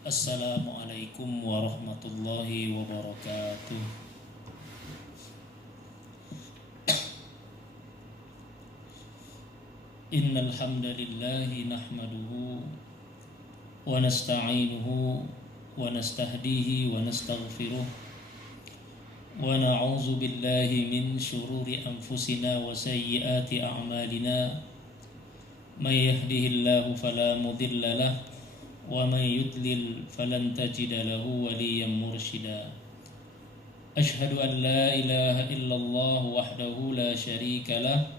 Assalamualaikum warahmatullahi wabarakatuh. Innal hamdalillahi nahmaduhu wa nasta'inuhu wa nastahdihi wa nastaghfiruh wa na'udzu billahi min shururi anfusina wa sayyiati a'malina. May yahdihillahu fala mudilla lahu wa may yudlil falan tajida lahu waliyyan mursyida. Ashhadu an la ilaha illallah wahdahu la syarika lah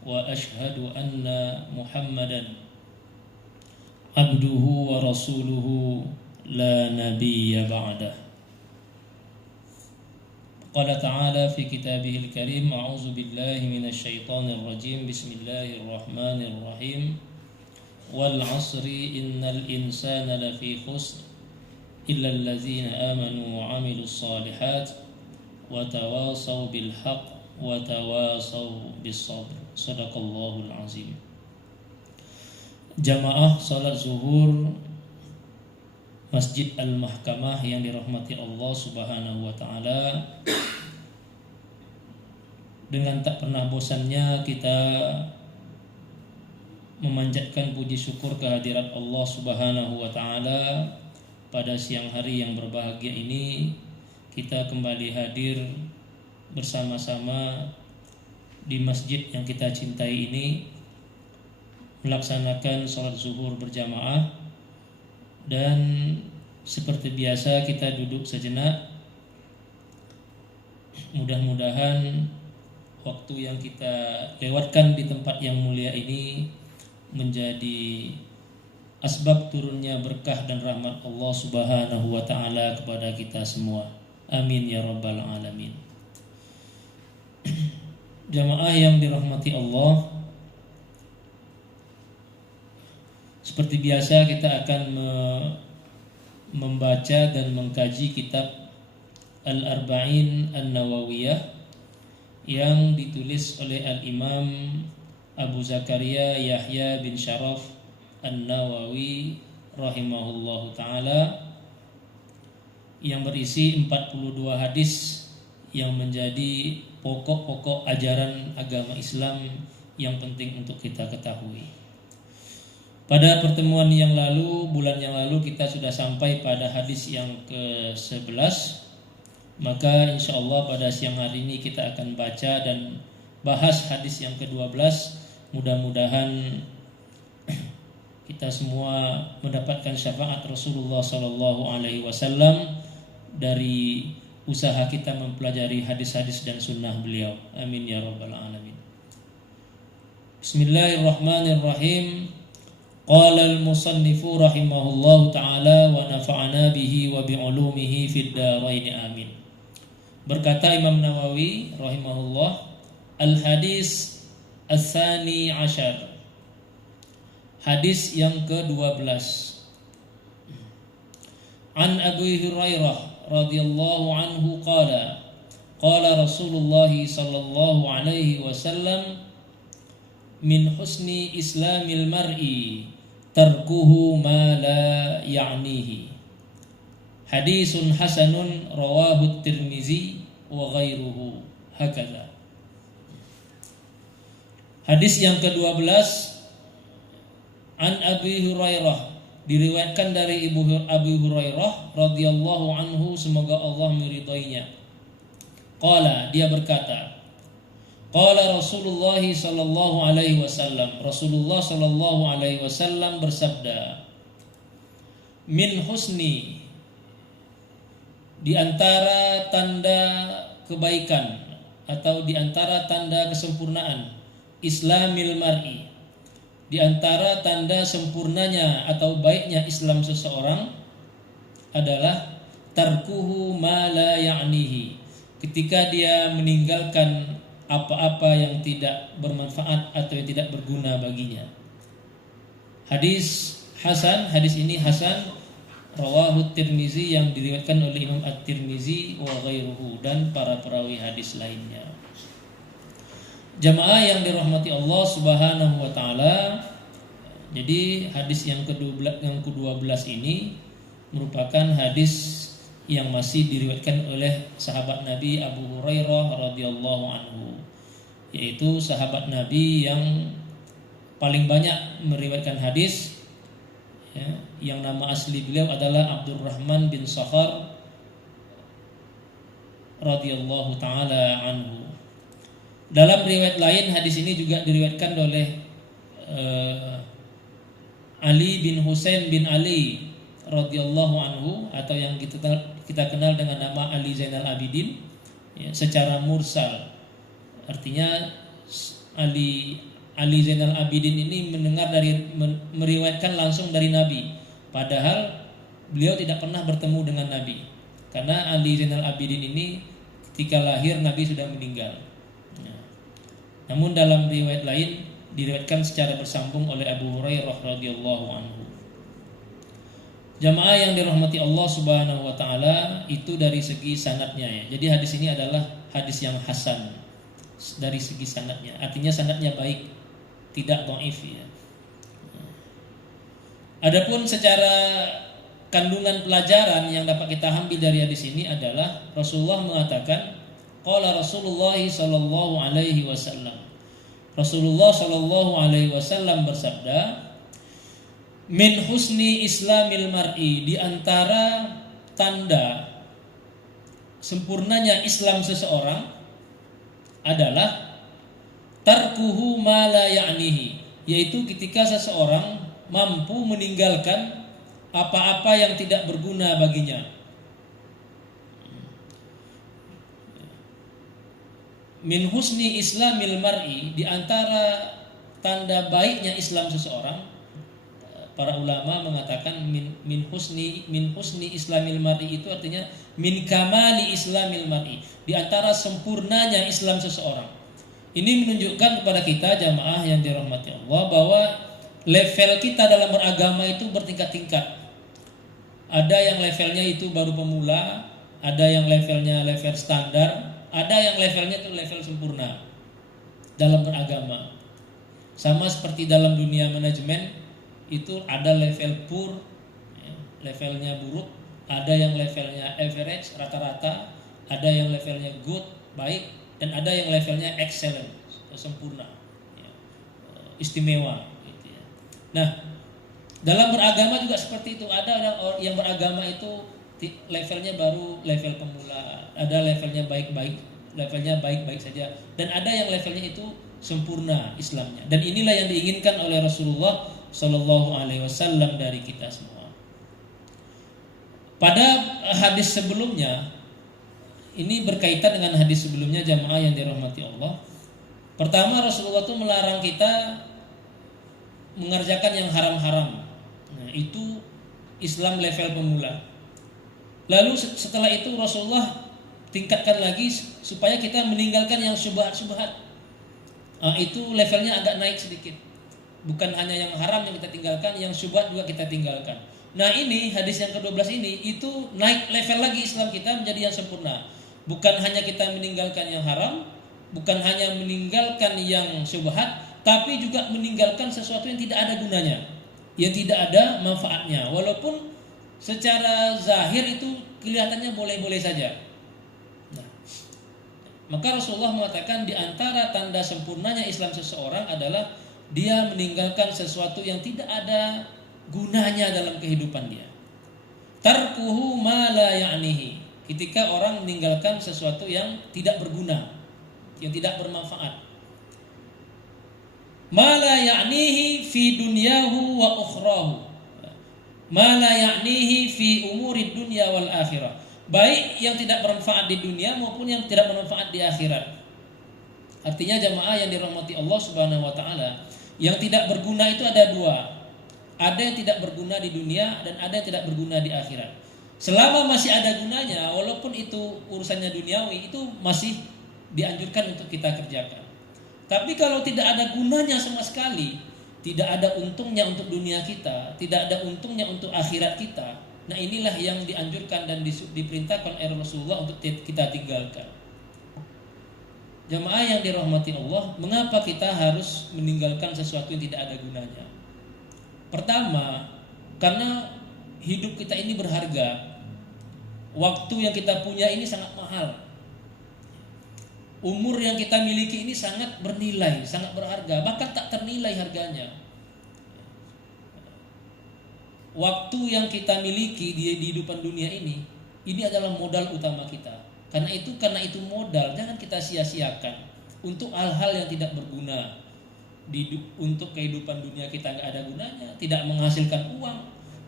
wa ashhadu anna Muhammadan abduhu wa rasuluhu la nabiyya ba'dah. Qala ta'ala fi kitabihil karim, a'udzu billahi minasy syaithanir rajim. Bismillahirrahmanirrahim. Wal 'asri innal insana lafi khusr illa allazina amanu wa 'amilus shalihat wa tawasaw bil haqq wa tawasaw bis sabr. Shadaqallahul azim. Jamaah salat zuhur Masjid Al-Mahkamah yang dirahmati Allah Subhanahu wa taala, dengan tak pernah bosannya kita memanjatkan puji syukur kehadirat Allah Subhanahu wa taala. Pada siang hari yang berbahagia ini kita kembali hadir bersama-sama di masjid yang kita cintai ini, melaksanakan sholat zuhur berjamaah. Dan seperti biasa kita duduk sejenak. Mudah-mudahan waktu yang kita lewatkan di tempat yang mulia ini menjadi asbab turunnya berkah dan rahmat Allah Subhanahu wa taala kepada kita semua. Amin ya rabbal alamin. Jamaah yang dirahmati Allah, seperti biasa kita akan membaca dan mengkaji kitab Al-Arba'in An-Nawawiyah yang ditulis oleh Al-Imam Abu Zakaria Yahya bin Sharaf An-Nawawi rahimahullahu ta'ala, yang berisi 42 hadis yang menjadi pokok-pokok ajaran agama Islam yang penting untuk kita ketahui. Pada pertemuan yang lalu, bulan yang lalu, kita sudah sampai pada hadis yang ke-11. Maka insya Allah pada siang hari ini kita akan baca dan bahas hadis yang ke-12. Mudah-mudahan kita semua mendapatkan syafaat Rasulullah SAW dari usaha kita mempelajari hadis-hadis dan sunnah beliau. Amin ya rabbal alamin. Bismillahirrahmanirrahim. Qala al-musannifu rahimahullahu ta'ala wa nafa'ana bihi wa bi'ulumihi fid dharain amin. Berkata Imam Nawawi rahimahullah, al-hadis as-sani ashar, hadis yang ke-12. An Abu Hurairah radhiyallahu anhu qala qala Rasulullah sallallahu alaihi wasallam, min husni islamil mar'i tarkuhu ma la ya'nihi. Hadisun hasanun rawahu Tirmizi wa ghairuhu. Hakadha. Hadis yang ke-12, an Abi Hurairah, diriwayatkan dari Abu Hurairah radhiyallahu anhu, semoga Allah meridainya. Qala, dia berkata, qala Rasulullah sallallahu alaihi wasallam, Rasulullah sallallahu alaihi wasallam bersabda, min husni, di antara tanda kebaikan atau di antara tanda kesempurnaan, islamil mar'i, di antara tanda sempurnanya atau baiknya Islam seseorang adalah tarkuhu ma la ya'nihi, ketika dia meninggalkan apa-apa yang tidak bermanfaat atau yang tidak berguna baginya. Hadis hasan, hadis ini hasan, rawahu Tirmizi, yang diriwayatkan oleh Imam At-Tirmizi wa ghairuhu, dan para perawi hadis lainnya. Jamaah yang dirahmati Allah Subhanahu wa taala, jadi hadis yang ke-12 ini merupakan hadis yang masih diriwayatkan oleh sahabat Nabi Abu Hurairah radhiyallahu anhu, yaitu sahabat Nabi yang paling banyak meriwayatkan hadis, ya, yang nama asli beliau adalah Abdurrahman bin Sakhar radhiyallahu taala anhu. Dalam riwayat lain hadis ini juga diriwayatkan oleh Ali bin Husain bin Ali radhiyallahu anhu, atau yang kita kenal dengan nama Ali Zainal Abidin, ya, secara mursal. Artinya Ali Zainal Abidin ini meriwayatkan langsung dari Nabi, padahal beliau tidak pernah bertemu dengan Nabi. Karena Ali Zainal Abidin ini ketika lahir Nabi sudah meninggal. Ya. Namun dalam riwayat lain diriwayatkan secara bersambung oleh Abu Hurairah radhiyallahu anhu. Jamaah yang dirahmati Allah Subhanahu wa taala, itu dari segi sanadnya, ya. Jadi hadis ini adalah hadis yang hasan dari segi sanadnya. Artinya sanadnya baik, tidak dhaif, ya. Adapun secara kandungan pelajaran yang dapat kita ambil dari hadis ini adalah Rasulullah mengatakan, qala Rasulullah sallallahu alaihi wasallam. Rasulullah sallallahu alaihi wasallam bersabda, min husni islamil mar'i, di antara tanda sempurnanya Islam seseorang adalah tarkuhu ma la ya'nihi, yaitu ketika seseorang mampu meninggalkan apa-apa yang tidak berguna baginya. Min husni islamil mar'i, di antara tanda baiknya Islam seseorang, para ulama mengatakan min husni islamil mar'i itu artinya min kamali islamil mar'i, di antara sempurnanya Islam seseorang. Ini menunjukkan kepada kita jamaah yang dirahmati Allah bahwa level kita dalam beragama itu bertingkat-tingkat. Ada yang levelnya itu baru pemula, ada yang levelnya level standar, ada yang levelnya itu level sempurna dalam beragama. Sama seperti dalam dunia manajemen, itu ada level poor, ya, levelnya buruk, ada yang levelnya average, rata-rata, ada yang levelnya good, baik, dan ada yang levelnya excellent, sempurna, ya, istimewa, gitu ya. Nah, dalam beragama juga seperti itu. Ada orang yang beragama itu levelnya baru level pemula, ada levelnya baik-baik saja, dan ada yang levelnya itu sempurna Islamnya. Dan inilah yang diinginkan oleh Rasulullah Sallallahu Alaihi Wasallam dari kita semua. Pada hadis sebelumnya, ini berkaitan dengan hadis sebelumnya jamaah yang dirahmati Allah. Pertama, Rasulullah itu melarang kita mengerjakan yang haram-haram. Nah, itu Islam level pemula. Lalu setelah itu Rasulullah tingkatkan lagi supaya kita meninggalkan yang syubhat-syubhat. Itu levelnya agak naik sedikit. Bukan hanya yang haram yang kita tinggalkan, yang syubhat juga kita tinggalkan. Nah, ini hadis yang ke-12 ini itu naik level lagi Islam kita menjadi yang sempurna. Bukan hanya kita meninggalkan yang haram, bukan hanya meninggalkan yang syubhat, tapi juga meninggalkan sesuatu yang tidak ada gunanya, yang tidak ada manfaatnya. Walaupun secara zahir itu kelihatannya boleh-boleh saja. Nah, maka Rasulullah mengatakan di antara tanda sempurnanya Islam seseorang adalah dia meninggalkan sesuatu yang tidak ada gunanya dalam kehidupan dia. Tarkuhu ma la ya'nihi, ketika orang meninggalkan sesuatu yang tidak berguna, yang tidak bermanfaat. Ma la ya'nihi fi dunyahu wa ukhrahu, ma la ya'nihi fi umuri dunya wal akhirah, baik yang tidak bermanfaat di dunia maupun yang tidak bermanfaat di akhirat. Artinya jamaah yang dirahmati Allah Subhanahu wa taala, yang tidak berguna itu ada dua. Ada yang tidak berguna di dunia dan ada yang tidak berguna di akhirat. Selama masih ada gunanya, walaupun itu urusannya duniawi, itu masih dianjurkan untuk kita kerjakan. Tapi kalau tidak ada gunanya sama sekali, tidak ada untungnya untuk dunia kita, tidak ada untungnya untuk akhirat kita, nah inilah yang dianjurkan dan diperintahkan oleh Rasulullah untuk kita tinggalkan. Jamaah yang dirahmati Allah, mengapa kita harus meninggalkan sesuatu yang tidak ada gunanya? Pertama, karena hidup kita ini berharga. Waktu yang kita punya ini sangat mahal. Umur yang kita miliki ini sangat bernilai, sangat berharga, bahkan tak ternilai harganya. Waktu yang kita miliki di kehidupan dunia ini adalah modal utama kita. Karena itu modal, jangan kita sia-siakan untuk hal-hal yang tidak berguna. Untuk kehidupan dunia kita nggak ada gunanya, tidak menghasilkan uang,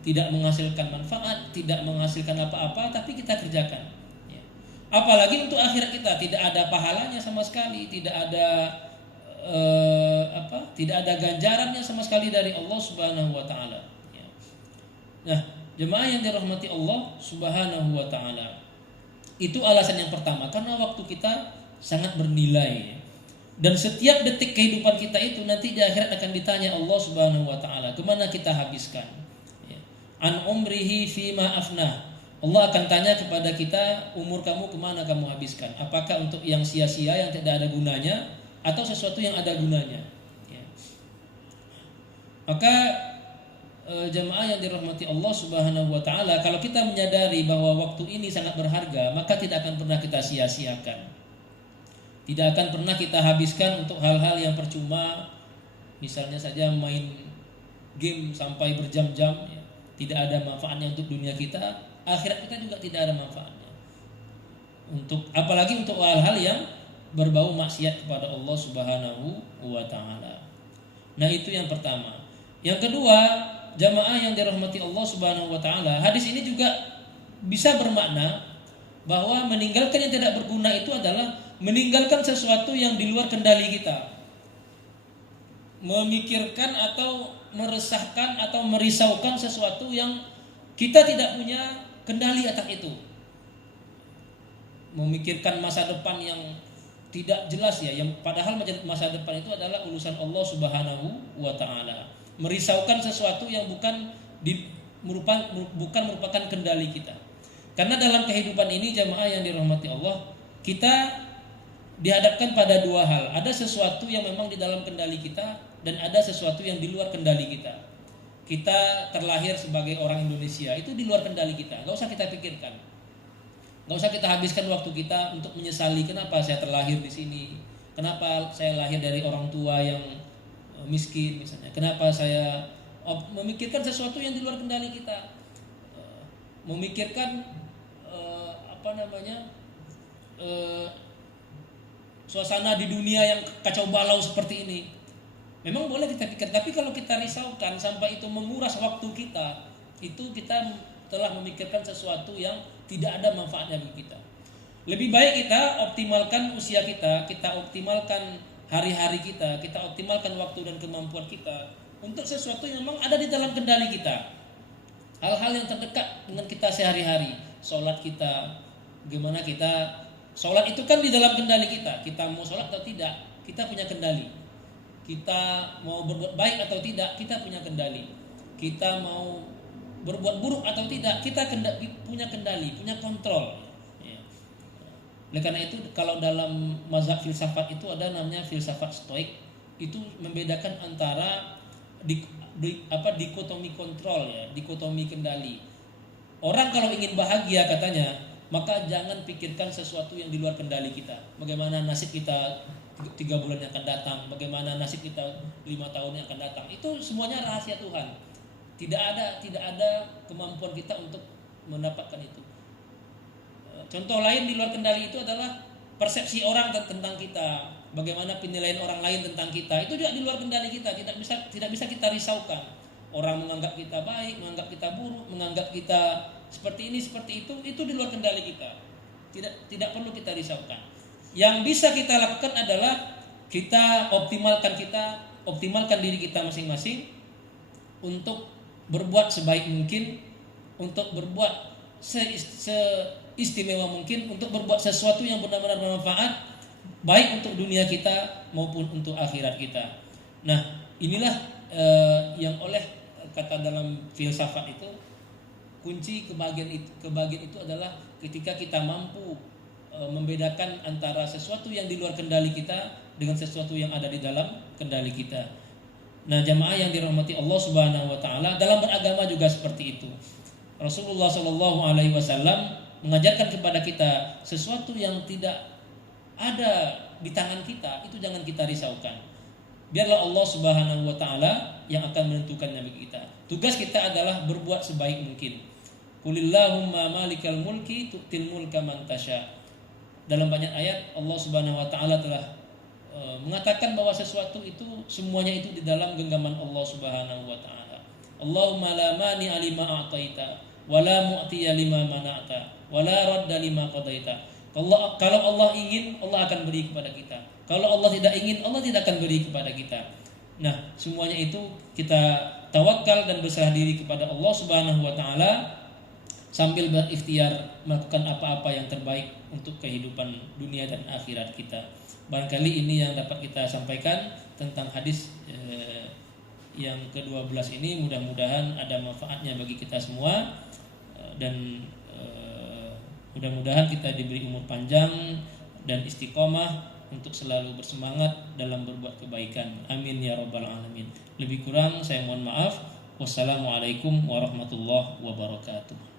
tidak menghasilkan manfaat, tidak menghasilkan apa-apa, tapi kita kerjakan. Apalagi untuk akhirat kita tidak ada pahalanya sama sekali, tidak ada tidak ada ganjarannya sama sekali dari Allah Subhanahu wa taala. Nah, jemaah yang dirahmati Allah Subhanahu wa taala. Itu alasan yang pertama, karena waktu kita sangat bernilai. Dan setiap detik kehidupan kita itu nanti di akhirat akan ditanya Allah Subhanahu wa taala, kemana kita habiskan? An umrihi fima afnah. Allah akan tanya kepada kita, umur kamu kemana kamu habiskan? Apakah untuk yang sia-sia yang tidak ada gunanya, atau sesuatu yang ada gunanya? Maka jamaah yang dirahmati Allah Subhanahu wa taala, kalau kita menyadari bahwa waktu ini sangat berharga, maka tidak akan pernah kita sia-siakan. Tidak akan pernah kita habiskan untuk hal-hal yang percuma. Misalnya saja main game sampai berjam-jam, tidak ada manfaatnya untuk dunia kita, akhirat kita juga tidak ada manfaatnya. Apalagi untuk hal-hal yang berbau maksiat kepada Allah Subhanahu wa taala. Nah, itu yang pertama. Yang kedua, jamaah yang dirahmati Allah Subhanahu wa taala, hadis ini juga bisa bermakna bahwa meninggalkan yang tidak berguna itu adalah meninggalkan sesuatu yang di luar kendali kita. Memikirkan atau meresahkan atau merisaukan sesuatu yang kita tidak punya kendali atas itu. Memikirkan masa depan yang tidak jelas yang padahal masa depan itu adalah urusan Allah Subhanahu wa taala. Merisaukan sesuatu yang bukan merupakan kendali kita. Karena dalam kehidupan ini jamaah yang dirahmati Allah, kita dihadapkan pada dua hal. Ada sesuatu yang memang di dalam kendali kita dan ada sesuatu yang di luar kendali kita. Kita terlahir sebagai orang Indonesia, itu di luar kendali kita. Gak usah kita pikirkan. Gak usah kita habiskan waktu kita untuk menyesali kenapa saya terlahir di sini. Kenapa saya lahir dari orang tua yang miskin misalnya. Kenapa saya memikirkan sesuatu yang di luar kendali kita. Memikirkan suasana di dunia yang kacau balau seperti ini. Memang boleh kita pikir, tapi kalau kita risaukan sampai itu menguras waktu kita, itu kita telah memikirkan sesuatu yang tidak ada manfaatnya bagi kita. Lebih baik kita optimalkan usia kita optimalkan hari-hari kita optimalkan waktu dan kemampuan kita untuk sesuatu yang memang ada di dalam kendali kita. Hal-hal yang terdekat dengan kita sehari-hari, sholat kita, gimana kita sholat itu kan di dalam kendali kita. Kita mau sholat atau tidak, kita punya kendali. Kita mau berbuat baik atau tidak, kita punya kendali. Kita mau berbuat buruk atau tidak, kita punya kendali, punya kontrol. Oleh karena itu, kalau dalam mazhab filsafat itu ada namanya filsafat stoik, itu membedakan antara dikotomi kontrol dikotomi kendali. Orang kalau ingin bahagia katanya, maka jangan pikirkan sesuatu yang di luar kendali kita. Bagaimana nasib kita 3 bulan yang akan datang, bagaimana nasib kita 5 tahun yang akan datang. Itu semuanya rahasia Tuhan. Tidak ada kemampuan kita untuk mendapatkan itu. Contoh lain di luar kendali itu adalah persepsi orang tentang kita, bagaimana penilaian orang lain tentang kita. Itu juga di luar kendali kita, tidak bisa kita risaukan. Orang menganggap kita baik, menganggap kita buruk, menganggap kita seperti ini, seperti itu di luar kendali kita. Tidak perlu kita risaukan. Yang bisa kita lakukan adalah kita optimalkan diri kita masing-masing untuk berbuat sebaik mungkin, untuk berbuat seistimewa mungkin, untuk berbuat sesuatu yang benar-benar bermanfaat baik untuk dunia kita maupun untuk akhirat kita. Nah, inilah yang oleh kata dalam filsafat itu, kunci kebahagiaan itu adalah ketika kita mampu membedakan antara sesuatu yang di luar kendali kita dengan sesuatu yang ada di dalam kendali kita. Nah, jamaah yang dirahmati Allah Subhanahu wa taala, dalam beragama juga seperti itu. Rasulullah Shallallahu Alaihi Wasallam mengajarkan kepada kita sesuatu yang tidak ada di tangan kita, itu jangan kita risaukan. Biarlah Allah Subhanahu Wa Taala yang akan menentukannya bagi kita. Tugas kita adalah berbuat sebaik mungkin. Qulillahumma malikal mulki tu'til mulka man tasya. Dalam banyak ayat Allah Subhanahu Wa Taala telah mengatakan bahwa sesuatu itu semuanya itu di dalam genggaman Allah Subhanahu Wa Taala. Allahumma la mani alima a'taita wa la mu'tiya lima mana'ta wa la radda lima qadaita. Kalau Allah ingin, Allah akan beri kepada kita. Kalau Allah tidak ingin, Allah tidak akan beri kepada kita. Nah, semuanya itu kita tawakal dan berserah diri kepada Allah Subhanahu Wa Taala sambil berikhtiar melakukan apa-apa yang terbaik untuk kehidupan dunia dan akhirat kita. Barangkali ini yang dapat kita sampaikan tentang hadis yang ke-12 ini. Mudah-mudahan ada manfaatnya bagi kita semua, dan mudah-mudahan kita diberi umur panjang dan istiqomah untuk selalu bersemangat dalam berbuat kebaikan. Amin ya rabbal alamin. Lebih kurang saya mohon maaf. Wassalamualaikum warahmatullahi wabarakatuh.